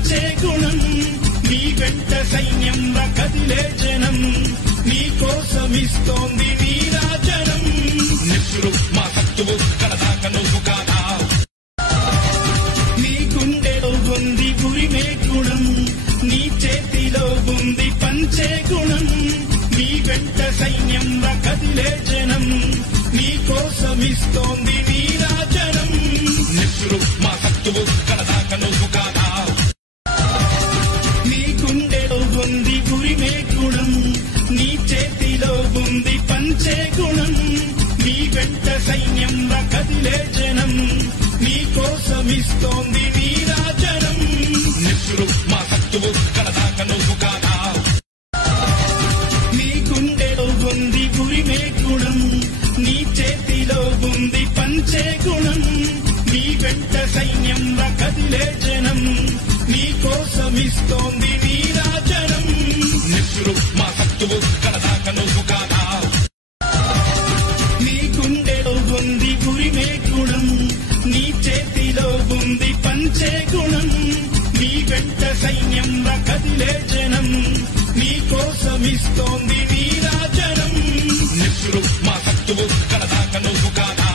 పంచే గుణం నీ వెంట సైన్యంలా కదిలే జనం నీ కోసమిస్తోంది నీరాజనం నిప్పులు మా సత్తువు కలదాక నువ్వు కాదా నీ గుండెలో ఉంది ఉరిమే గుణం నీ చేతిలో ఉంది పంచే గుణం నీ వెంట సైన్యంలా కదిలే జనం నీ కోసమిస్తోంది నీరాజనం నిప్పులు మా సత్తువు కలదాక నువ్వు కాదా నీ గుండెలో ఉంది ఉరిమే గుణం నీ చేతిలో ఉంది పంచే గుణం నీ వెంట సైన్యంలా కదిలే జనం నీ కోసమిస్తోంది నీరాజనం నిప్పులు మా సత్తువు కలదాక నువ్వు కాదా నీ గుండెలో ఉంది ఉరిమే గుణం నీ చేతిలో ఉంది పంచే గుణం నీ వెంట సైన్యంలా కదిలే జనం నీ కోసమిస్తోంది నీరాజనం నిప్పులు మా సత్తువు కలదాక నువ్వు కాదా నీ గుండెలో ఉంది ఉరిమే గుణం నీ చేతిలో ఉంది పంచే గుణం నీ వెంట సైన్యంలా కదిలే జనం నీ కోసమిస్తోంది నీరాజనం నిప్పులు మా సత్తువు కలదాక నువ్వు కాదా